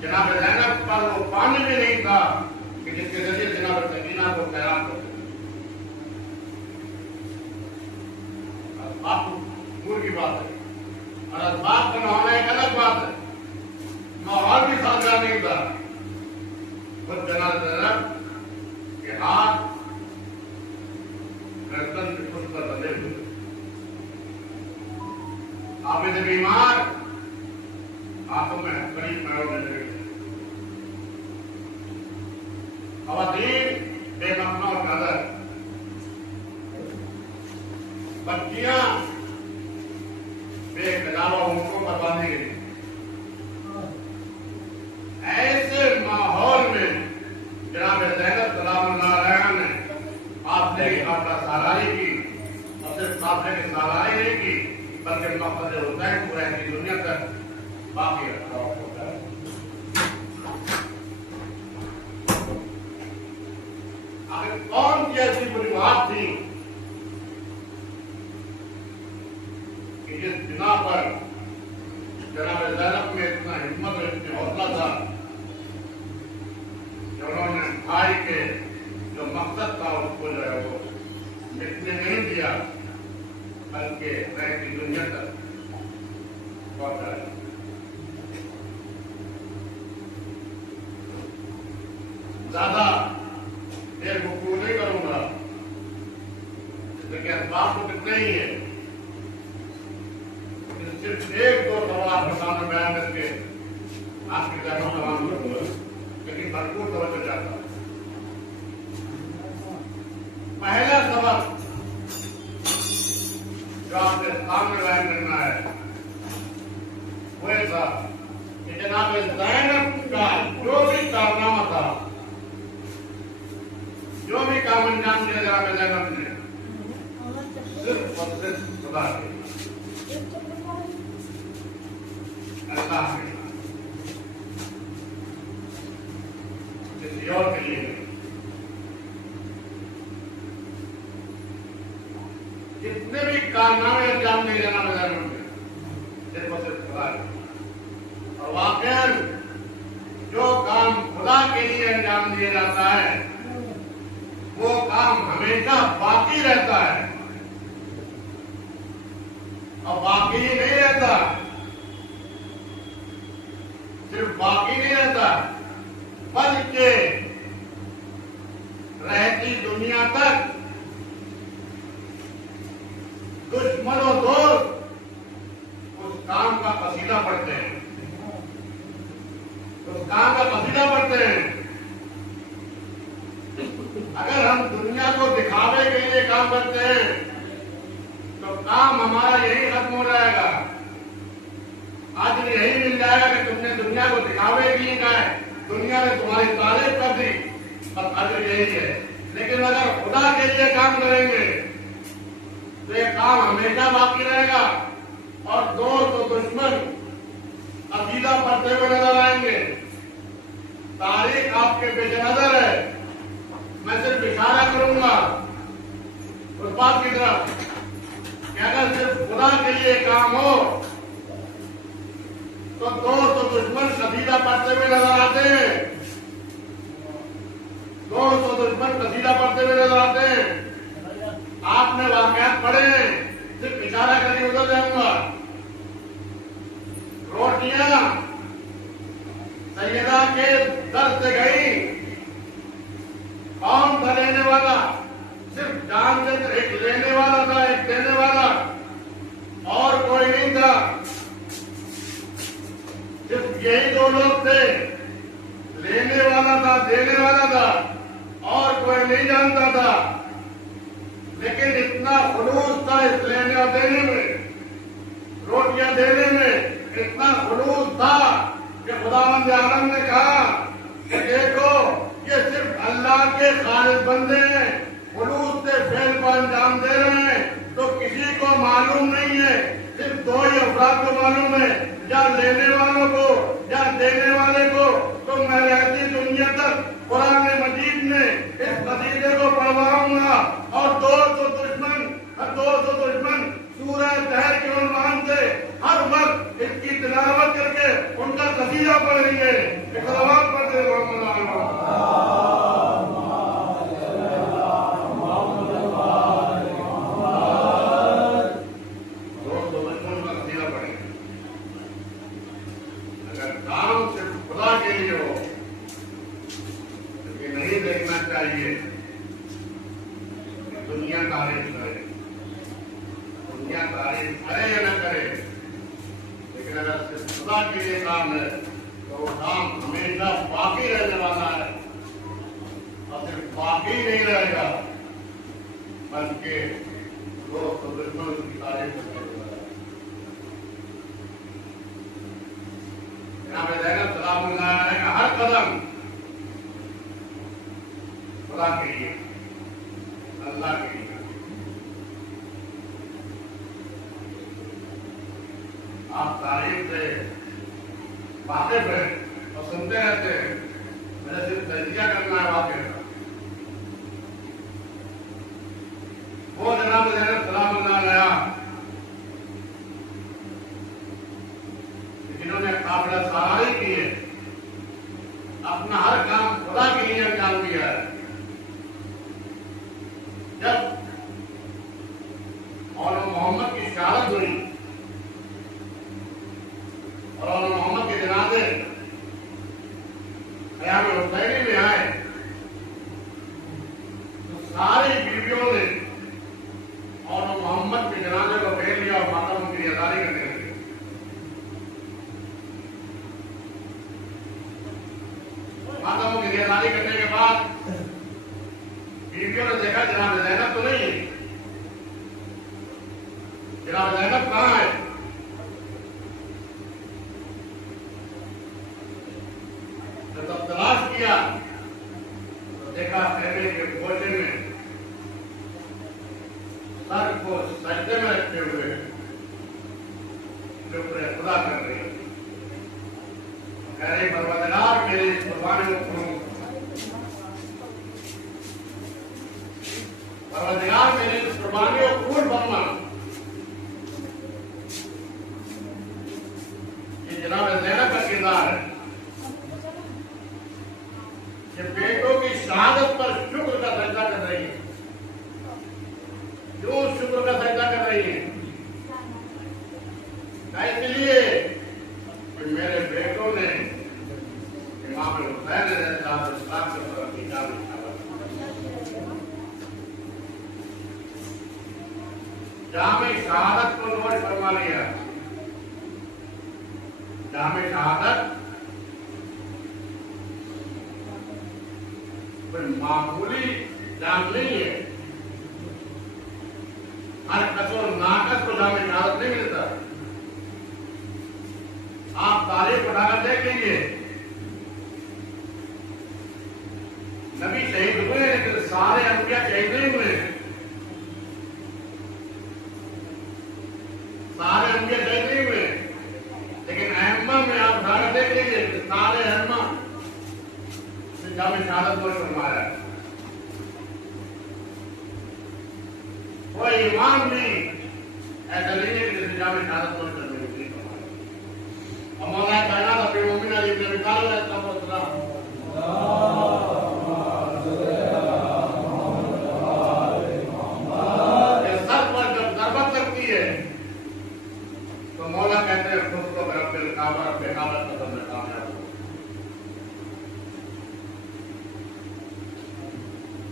جناب زینب پر وہ پانی بھی نہیں تھا کہ جس کے ذریعے جناب سکینہ کو قیام کر سکے. اسباب دور کی بات ہے اور اسباب کا نہ ہونا ایک الگ بات ہے. ماحول بھی سازگار نہیں تھا. خود جناب زینب کے ہاتھ گردن کے خود پر بندھے ہوئے. حافظ بیمار ہاتھوں میں قریب میں ہونے لگے. خواتین بے مقنا اور نظر، بچیاں بے کلالہ اونٹوں پر باندھی گئی. ایسے ماحول میں جناب زینب سلام اللہ علیہا نے قافلے کی حوصلہ سالاری کی اور صرف قافلے کی سالاری نہیں کی بلکہ مقصد حسین کو ایسی دنیا تک باقی رکھا ہوتا ہے. آخر کون سی ایسی بری بات تھی کہ جس بنا پر جناب زینب میں اتنا ہمت اور اتنا حوصلہ تھا کہ انہوں نے بھائی کے جو مقصد تھا اس کو جو ہے وہ مٹنے نہیں دیا بلکہ رہتی دنیا تک پہنچایا. زیادہ دیر گفتگو نہیں کروں گا لیکن اسباب تو کتنے ہی ہیں. صرف ایک دو سوال آپ کے سامنے بیان کر کے آپ کی ذہنوں کا تمام کروں گا لیکن بھرپور توجہ چاہتا ہوں. پہلا سبق جو آپ کے سامنے بیان کرنا ہے وہ ایسا کہ جناب زینب کا جو بھی کارنامہ تھا، جو بھی کام انجام دیا جناب زینب نے صرف اور صرف خدا کے اللہ کے کسی اور کے لیے نہیں. جتنے بھی کارنامے انجام دیے جناب زینب نے صرف اور صرف خدا کے. اور واقعاً جو کام خدا کے لیے انجام دیا جاتا ہے وہ کام ہمیشہ باقی رہتا ہے اور باقی ہی نہیں رہتا. صرف باقی نہیں رہتا بلکہ رہتی دنیا تک دشمن و دوست اس کام کا قصیدہ پڑھتے ہیں، اس کام کا قصیدہ پڑھتے ہیں. اگر ہم دنیا کو دکھاوے کے لیے کام کرتے ہیں تو کام ہمارا یہی ختم ہو جائے گا. آج یہی مل جائے گا کہ تم نے دنیا کو دکھاوے کے لیے کہا ہے، دنیا نے تمہاری تعریف کر دی، بس اجر یہی ہے. لیکن اگر خدا کے لیے کام کریں گے تو یہ کام ہمیشہ باقی رہے گا اور دوست و دشمن عقیدہ پڑھتے ہوئے نظر آئیں گے. تاریخ آپ کے پیش نظر ہے. میں صرف اشارہ کروں گا اس بات کی طرف کہ اگر صرف خدا کے لیے کام ہو تو دوست و دشمن قصیدہ پڑھتے ہوئے نظر آتے ہیں. دوست و دشمن قصیدہ پڑھتے ہوئے نظر آتے ہیں. آپ نے واقعات پڑھے ہیں، صرف اشارہ کر کے ادھر جاؤں گا. روٹیاں سیدہ کے در سے گئی، کون تھا لینے والا؟ صرف جان سے ایک لینے والا تھا، ایک دینے والا، اور کوئی نہیں تھا. صرف یہی دو لوگ تھے، لینے والا تھا، دینے والا تھا، اور کوئی نہیں جانتا تھا. لیکن اتنا خلوص تھا اس لینے اور دینے میں، روٹیاں دینے میں اتنا خلوص تھا کہ خداوند عالم نے کہا کہ دیکھو یہ صرف اللہ کے خالص بندے ہیں، خلوص سے فعل کو انجام دے رہے ہیں. تو کسی کو معلوم نہیں ہے، صرف دو ہی افراد کو معلوم ہے، یا لینے والوں کو یا دینے والے کو. تو میں رہتی دنیا تک قرآن مجید میں اس قصیدے کو پڑھواؤں گا اور دوست و دشمن سورہ طہر کے عنوان سے ہر وقت اس کی تلاوت کر کے तजिया पढ़ेंगे, इकरार पढ़ते मोहम्मद चाहिए दुनिया तारीफ करे, दुनिया तारीफ करे या न करे, लेकिन अगर खुदा के लिए काम है तो वो काम हमेशा बाकी रहने वाला है और सिर्फ बाकी नहीं रहेगा बल्कि लोग तो बिल्कुल उसकी तारीफ करने वाला है। यहाँ पे ज़ैनब सलामुल्लाह अलैहा का हर कदम खुदा के लिए, अल्लाह के लिए। आप तारीफ से वाकिफ हैं और सुनते रहते हैं, मुझे सिर्फ तजिया करना है वाकिफ का। वो जनाब ज़ैनब सलामुल्लाह अलैहा जिन्होंने काफिला सवारी की है, अपना हर काम खुदा के लिए अंजाम दिया है। जब और मोहम्मद की शहादत हुई और मोहम्मद के जनाजे क़याम हुसैनी में आए तो सारी बीवियों ने और मोहम्मद के जनाजे को फेर लिया और मातम की अदारी करने लगे। मातम की अदारी करने के बाद बीवियों ने देखा जनाब ज़ैनब तो नहीं है, जनाब ज़ैनब कहाँ है? जब तलाश किया तो देखा खेमे के कोने में सर को सजदे में रखते हुए शुक्र खुदा कर रही है, कह रही परवरदिगार मेरी इस कुर्बानी को करूं, परवरदिगार मेरी इस कुर्बानी को कबूल फरमा। ये जनाब ज़ैनब का किरदार है कि बेटों की शहादत पर शुक्र का सजदा कर रही है। क्यों शुक्र का सजदा कर रही है? इसलिए कि मेरे बेटों ने इमाम हुसैन अलैहिस्सलाम के तरफ किताब जामे शहादत को नोट फरमा लिया। जामे शहादत कोई मामूली जाम नहीं है, हर कसर नाकस को जामे शहादत नहीं मिलता। आप तारीफ उठाकर देख लीजिए, नबी शहीद हुए लेकिन सारे अंबिया शहीद नहीं हुए, सारे अंबिया शहीद नहीं हुए, लेकिन अहम्मा में आप उठाकर देख लीजिए सारे अहम्मा जामे शहादत को फरमाया। कोई इमाम भी ऐसा नहीं है कि जिसे जामे शहादत को करने की फरमाया। और मौला कायनात अपने मोमिन अली इब्न अबी तालिब अलैहिस्सलाम ये सर पर जब दरबत लगती है तो मौला कहते हैं खुद को रब्बिल काबा रब्बिल काबा कदम में कामयाब हो।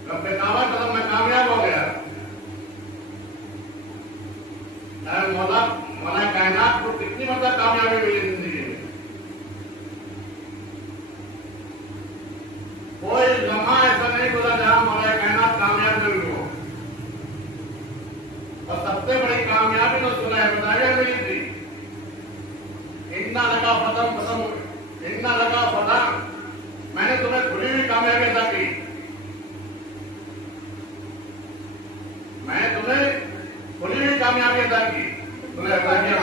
रब्बिल काबा कदम में कामयाब हो गया। मौला मौला कायनात को कितनी मतलब कामयाबी मिली जिंदगी में? कोई लम्हा ऐसा नहीं बोला जहां मौला कायनात कामयाब नहीं हो। और सबसे बड़ी कामयाबी तो सुना बताया मिली थी, इतना लगा फतम कसम, इतना लगा फतम, मैंने तुम्हें खुली हुई कामयाबी अदा की, मैंने तुम्हें खुली हुई कामयाबी अदा की। तुम्हें अदा किया,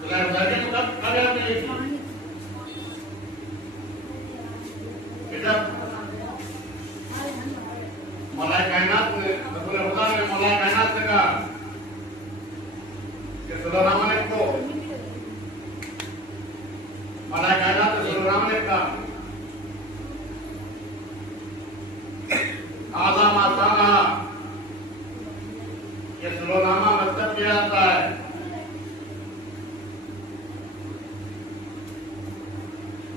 तुम्हें अदा किया मतलब कामयाबी मिली थी। जब मौला कायनात ने रसूल खुदा ने मौला कायनात से कहा कि सुलेमान को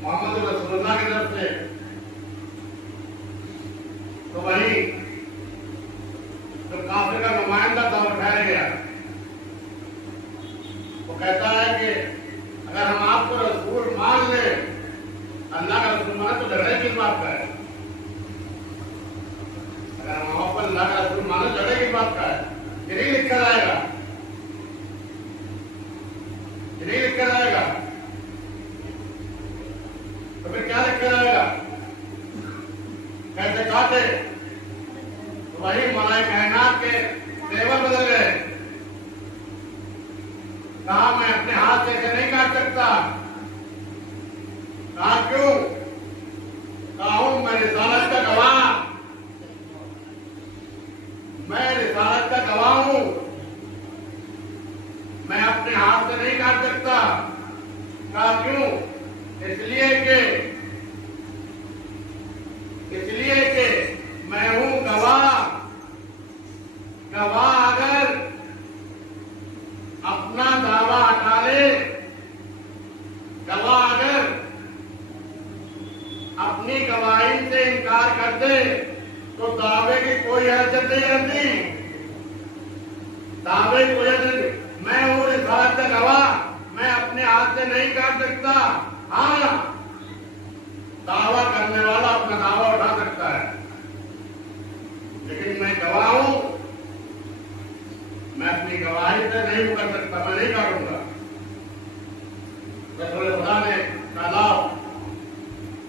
मोहम्मद रसूलुल्लाह की तरफ से, तो वही जो काफिर का नुमाइंदा था वो ठहर गया। वो कहता है कि अगर हम आपको रसूल मान ले, अल्लाह का रसूल माने तो झगड़े किस बात का है? अगर हम आपको अल्लाह का रसूल माने झगड़े किस बात का है? ये नहीं लिखा जाएगा, ये नहीं लिखा जाएगा। तो फिर क्या लिखा जाएगा? कैसे काटे? तो वही मौलाए कायनात के तेवर बदल गए। कहा मैं अपने हाथ से ऐसे नहीं काट सकता। कहा क्यों? कहा हूं मैं रिसालत का गवाह, मैं रिसालत का गवाह हूं, मैं अपने हाथ से नहीं काट सकता। कहा क्यों? इसलिए कि मैं हूं गवाह। गवाह अगर अपना दावा हटा ले, गवाह अगर अपनी गवाही से इनकार कर दे, तो दावे की कोई हरकत नहीं रहती। दावे की कोई हरकत नहीं। मैं हूं रिसालत का गवाह, मैं अपने हाथ से नहीं काट सकता। हाँ, दावा करने वाला अपना दावा उठा सकता है, लेकिन मैं गवाह हूं, मैं अपनी गवाही से नहीं कर सकता, मैं नहीं काटूंगा। रसूल खुदा ने कहा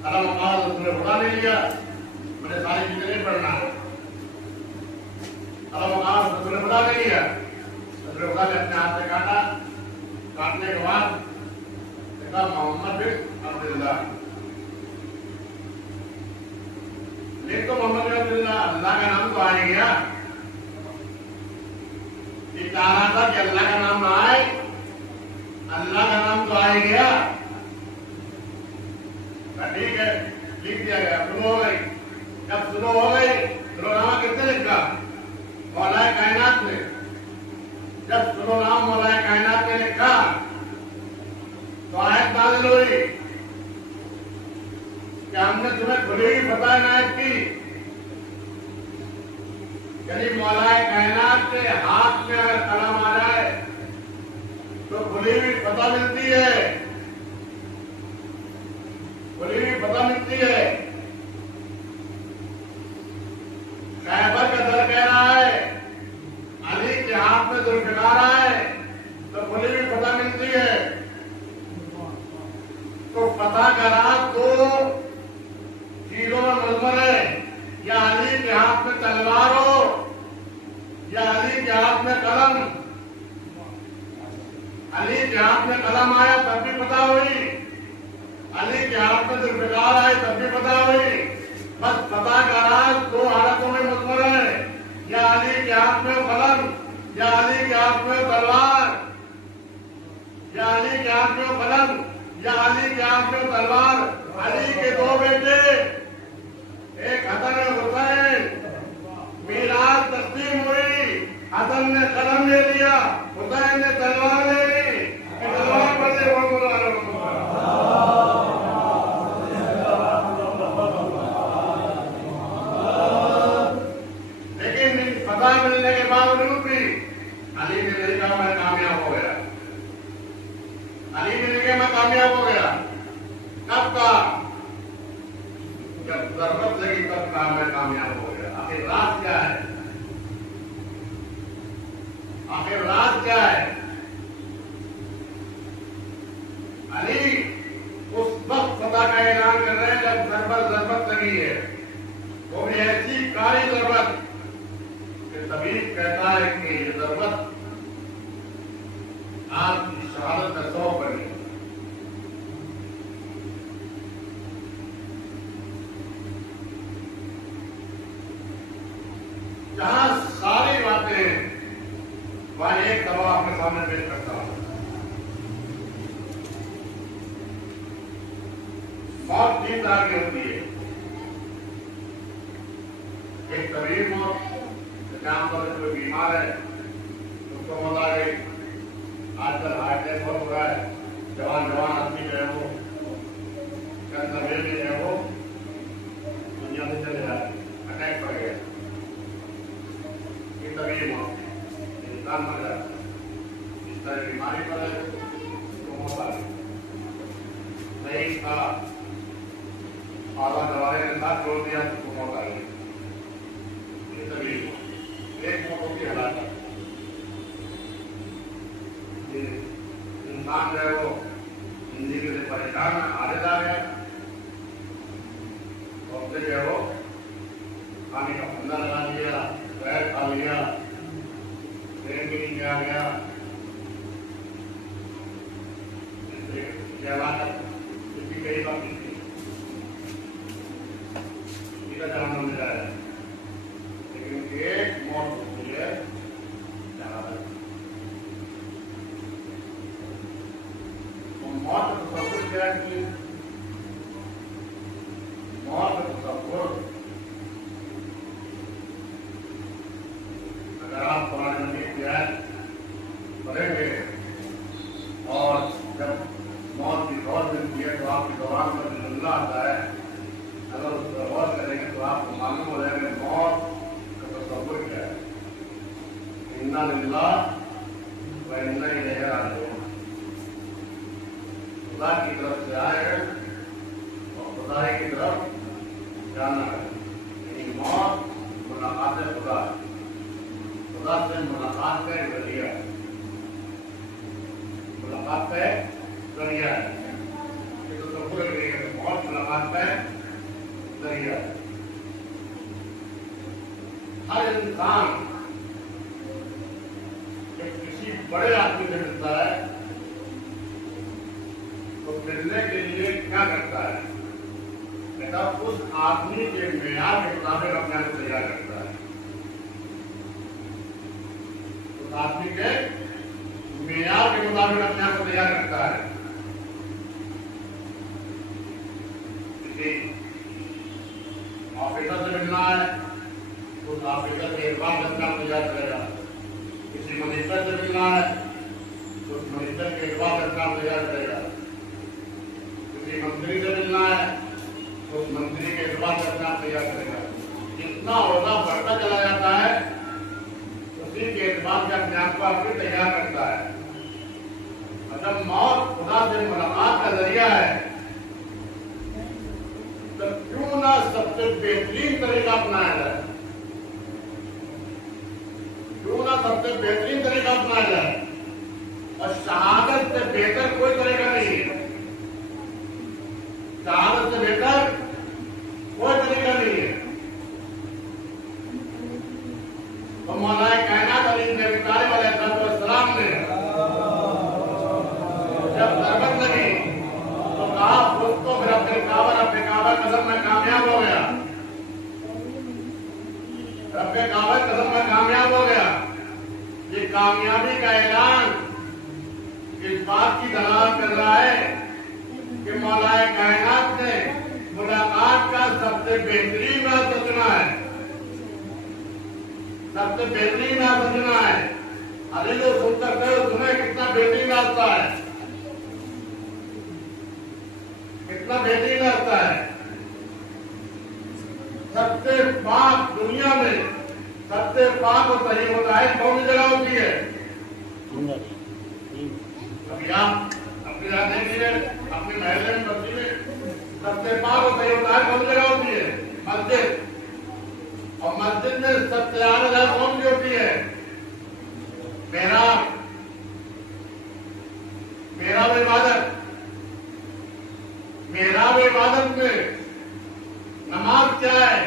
कलम रसूल खुदा ने लिया, मैंने सारी चीजें नहीं पढ़ना है। कलम रसूल खुदा ने लिया, रसूल खुदा ने अपने हाथ से काटा। काटने के बाद देखा मोहम्मद बिन अब्दुल्लाह, लिख तो मोहम्मद बिन अब्दुल्लाह, अल्लाह का नाम तो आ ही गया। ये कह रहा था कि अल्लाह का नाम ना आए, अल्लाह का नाम तो आ ही गया। ठीक है, लिख दिया गया, शुरू हो गई। जब शुरू हो गई, शुरुनामा किसने लिखा? मौलाए कायनात ने। जब शुरुनामा मौलाए कायनात ने लिखा तो आयत नाज़िल हुई कि हमने तुम्हें खुली हुई फतह इनायत की। यानी मौलाए कायनात के हाथ में अगर कलम आ जाए तो खुली हुई फतह मिलती है, खुली हुई फतह मिलती है। खैबर का दर कह रहा है, अली के हाथ में जुल्फ़िकार है तो खुली हुई फतह मिलती है। तो फतह का राज दो चीजों में मुज़म्मर है, या अली के हाथ में तलवार हो या अली के हाथ में कलम। अली के हाथ में कलम आया तब भी पता हुई, अली के हाथ में जुल्फ़िकार आए तब भी पता हुई। बस पता का राज दो हालतों में मुज़म्मर है, या अली के हाथ में कलम या अली के हाथ में तलवार, या अली के हाथ में कलम या अली के हाथ में तलवार। अली के दो बेटे, एक हसन हुसैन, मीराज तस्लीम हुई, हसन ने कलम ले लिया, हुसैन ने तलवार ले ली। तलवार पर से लेकिन पता मिलने के बावजूद भी अली ने नहीं कहा मैं कामयाब हो गया। अली ने नहीं कहा मैं कामयाब हो गया। कब कहा? जब जरूरत लगी तब कहा मैं कामयाब हो गया। आखिर राज क्या है? आखिर राज क्या है? अली उस वक्त फतह का ऐलान कर रहे हैं जब जरूरत लगी है, वो भी ऐसी कारी जरूरत कि तबीब कहता है कि ये जरूरत आपकी शहादत में 100 बनी। जहां सारी बातें वहां एक दवा आपके सामने पेश करता हूं। मौत 3 तरह की होती है। एक तबीब मौत, आमतौर पर कोई बीमार है उसको मौत आ गई। आजकल हार्ट अटैक बहुत हो रहा है, जवान आदमी जो है वो यही था, आला दवारे ने साथ छोड़ दिया तो मौत आई। ये सभी एक मौतों की हलाकत। इंसान जो है वो जिंदगी से परेशान आगे जा गया, और फिर जो है वो खाने का फंदा लगा लिया, पैर खा लिया, ट्रेन भी नहीं आ गया। इसकी कई बात नहीं थी, इसका जन्म मिल रहा है, लेकिन एक मौत होती है मौत तो सब कुछ क्या है, मौत तो सब कुछ। अगर आप पुराने नबी की आयत पढ़ेंगे और जब मौत की दौड़ मिलती है तो आपके दौरान में जुमला आता है, अगर उस पर गौर करेंगे तो आपको मालूम हो जाएगा मौत का तसव्वुर क्या है। इन्ना लिल्लाह व इन्ना इलैहि राजिऊन। खुदा की तरफ से आए और खुदा की तरफ जाना है। यानी मौत मुलाकात खुदा, खुदा से मुलाकात का एक जरिया है, मुलाकात का जरिया है। ये तो सब पूरे बहुत मुलाकात का जरिया है। हर इंसान जब किसी बड़े आदमी से मिलता है तो मिलने के लिए क्या करता है, बेटा उस आदमी के मेयार के मुताबिक अपने आप को तैयार करता है। उस आदमी के मेयार के मुताबिक अपने आप को तैयार करता है। ऑफिसर से मिलना है तो उस ऑफिसर के एतबार से अपना तैयार करेगा। किसी मिनिस्टर से मिलना है तो उस मिनिस्टर के एतबार से अपना तैयार करेगा। किसी मंत्री से मिलना है तो उस मंत्री के एतबार से अपना तैयार करेगा। जितना ओहदा बढ़ता चला जाता है उसी के एतबार से अपने आप को आपको तैयार करता है। जब मौत खुदा से मुलाकात का जरिया है तो क्यों ना सबसे बेहतरीन तरीका अपनाया जाए, क्यों ना सबसे बेहतरीन तरीका अपनाया जाए। और शहादत से बेहतर कोई तरीका नहीं है, शहादत से बेहतर कोई तरीका नहीं है। तो मौलाए कायनात अली इब्न अबी तालिब अलैहिस्सलाम ने जब दरबत लगी तो कहा उसको फिर अपने काबा कदम में कामयाब हो गया, रब्बे काबा कदम में कामयाब हो गया। ये कामयाबी का ऐलान इस बात की दलाल कर रहा है कि मौलाए कायनात ने मुलाकात का सबसे बेहतरीन रास्ता चुना है, सबसे बेहतरीन रास्ता चुना है। अली जो सुन सकते हो सुने कितना बेहतरीन रास्ता है, कितना बेहतरीन रास्ता है। सबसे पाक दुनिया में सबसे पाक और सही होता है कौन सी जगह होती है? अभी आप अपनी रात देखिए, अपने महल्ले में बस्ती में सबसे पाक और सही होता है कौन सी जगह होती है? मस्जिद। और मस्जिद में सबसे आला जगह कौन सी होती है? मेहराब। मेहराब इबादत, मेहराब इबादत में नमाज क्या है?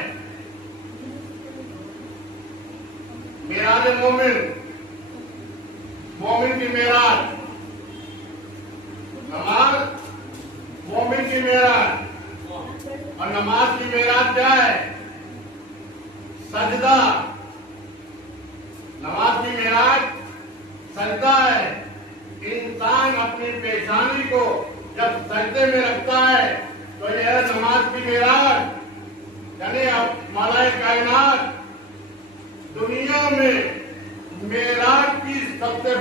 मेराज मोमिन, मोमिन की मेराज, नमाज मोमिन की मेराज। और नमाज की मेराज क्या है? सजदा। नमाज की मेराज सजदा है। इंसान अपनी पेशानी को जब सजदे में रखता है तो यह है नमाज की मेराज। यानी अब मौलाए कायनात दुनिया में मेराज की सबसे